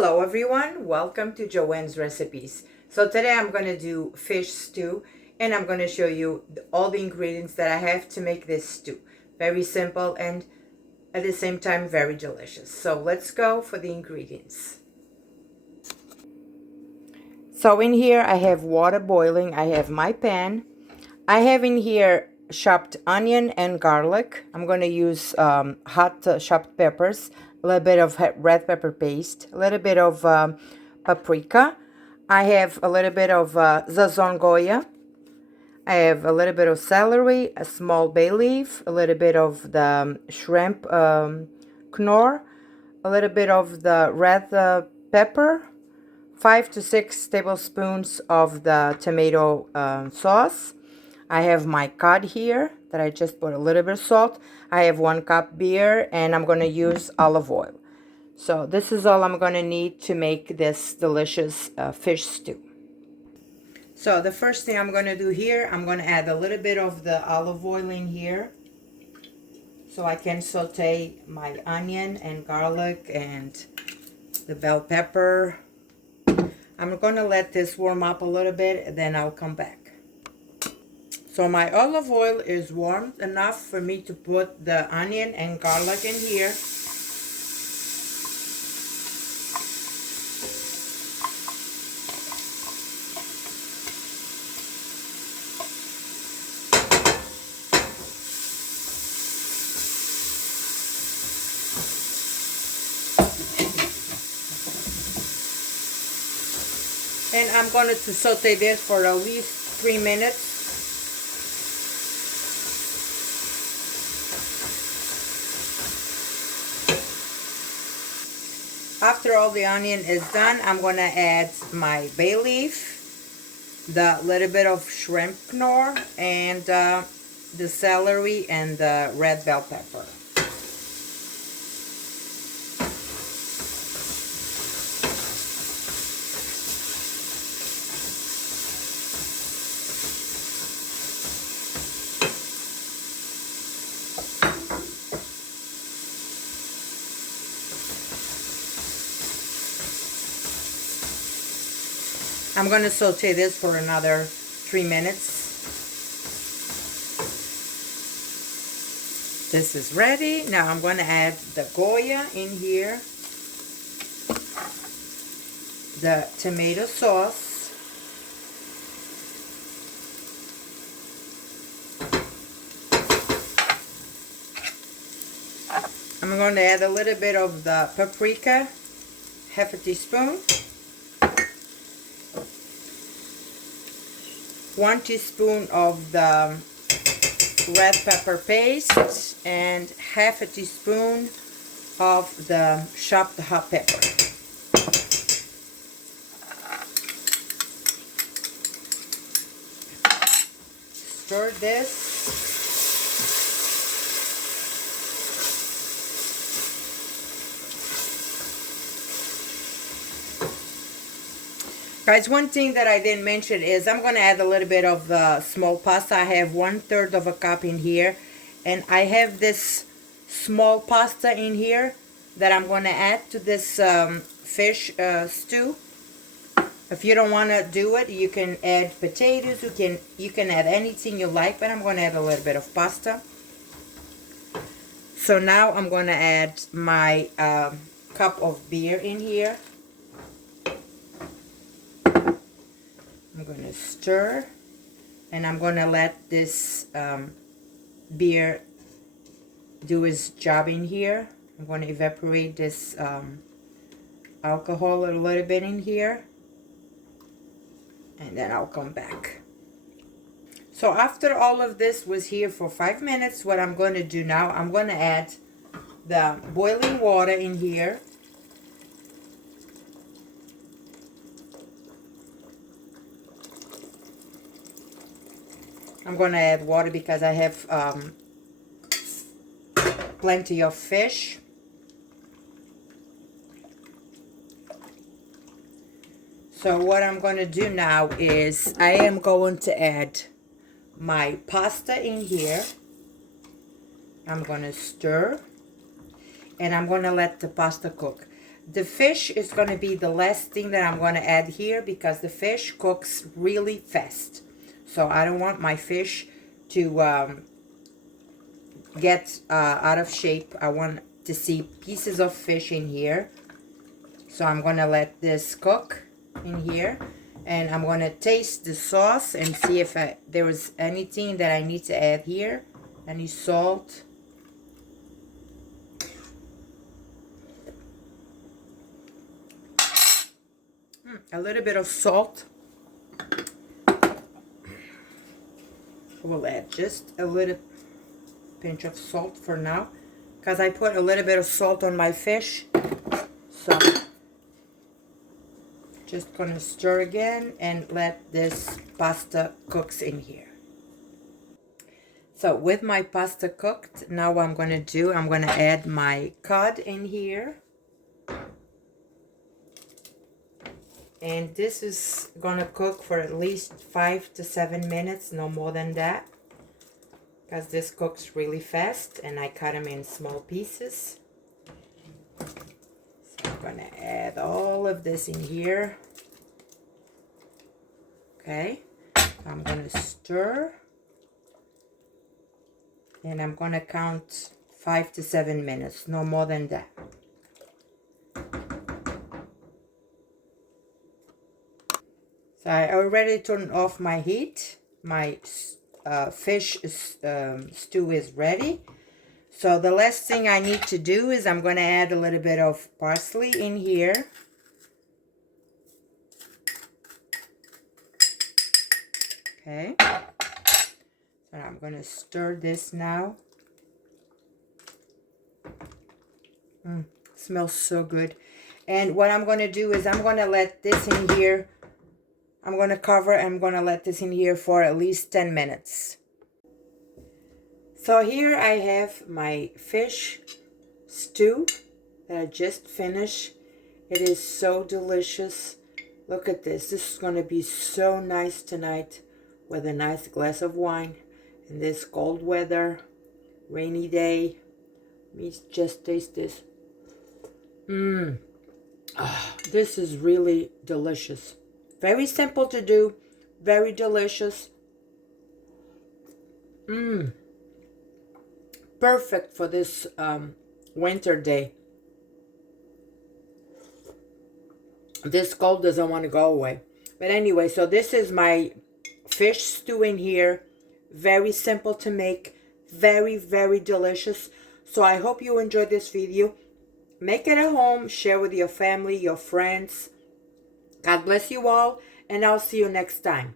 Hello everyone, welcome to Joanne's Recipes. So today I'm going to do fish stew and I'm going to show you all the ingredients that I have to make this stew. Very simple and at the same time very delicious. So let's go for the ingredients. So in here I have water boiling, I have my pan. I have in here chopped onion and garlic. I'm going to use hot chopped peppers, a little bit of red pepper paste, a little bit of paprika. I have a little bit of sazon goya. I have a little bit of celery, a small bay leaf, a little bit of the shrimp knorr, a little bit of the red pepper, 5 to 6 tablespoons of the tomato sauce. I have my cod here that I just put a little bit of salt. I have 1 cup beer and I'm going to use olive oil. So this is all I'm going to need to make this delicious fish stew. So the first thing I'm going to do here, I'm going to add a little bit of the olive oil in here so I can saute my onion and garlic and the bell pepper. I'm going to let this warm up a little bit and then I'll come back. So my olive oil is warm enough for me to put the onion and garlic in here. And I'm going to saute this for at least 3 minutes. After all the onion is done, I'm going to add my bay leaf, the little bit of shrimp knorr, and the celery and the red bell pepper. I'm going to saute this for another 3 minutes. This is ready. Now I'm going to add the Goya in here, the tomato sauce, I'm going to add a little bit of the paprika, half a teaspoon, 1 teaspoon of the red pepper paste, and half a teaspoon of the chopped hot pepper. Stir this. Guys, one thing that I didn't mention is I'm going to add a little bit of the small pasta. I have 1/3 of a cup in here. And I have this small pasta in here that I'm going to add to this fish stew. If you don't want to do it, you can add potatoes. You can add anything you like, but I'm going to add a little bit of pasta. So now I'm going to add my cup of beer in here. I'm going to stir, and I'm going to let this beer do its job in here. I'm going to evaporate this alcohol a little bit in here, and then I'll come back. So after all of this was here for 5 minutes, what I'm going to do now, I'm going to add the boiling water in here. I'm going to add water because I have plenty of fish. So what I'm going to do now is I am going to add my pasta in here. I'm going to stir, and I'm going to let the pasta cook. The fish is going to be the last thing that I'm going to add here because the fish cooks really fast. So I don't want my fish to get out of shape. I want to see pieces of fish in here. So I'm going to let this cook in here. And I'm going to taste the sauce and see if there was anything that I need to add here. Any salt. A little bit of salt. We'll add just a little pinch of salt for now, because I put a little bit of salt on my fish. So just gonna stir again and let this pasta cooks in here. So with my pasta cooked, now what I'm gonna add my cod in here. And this is gonna cook for at least 5 to 7 minutes, no more than that, because this cooks really fast and I cut them in small pieces. So I'm gonna add all of this in here. Okay, I'm gonna stir and I'm gonna count 5 to 7 minutes, no more than that. So I already turned off my heat. My fish stew is ready. So the last thing I need to do is I'm going to add a little bit of parsley in here. Okay. So I'm going to stir this now. Smells so good. And what I'm going to do is I'm going to let this in here. I'm going to cover and I'm going to let this in here for at least 10 minutes. So here I have my fish stew that I just finished. It is so delicious. Look at this. This is going to be so nice tonight with a nice glass of wine in this cold weather, rainy day. Let me just taste this. This is really delicious. Very simple to do, very delicious. Perfect for this winter day. This cold doesn't want to go away. But anyway, so this is my fish stew in here. Very simple to make, very, very delicious. So I hope you enjoyed this video. Make it at home, share with your family, your friends. God bless you all, and I'll see you next time.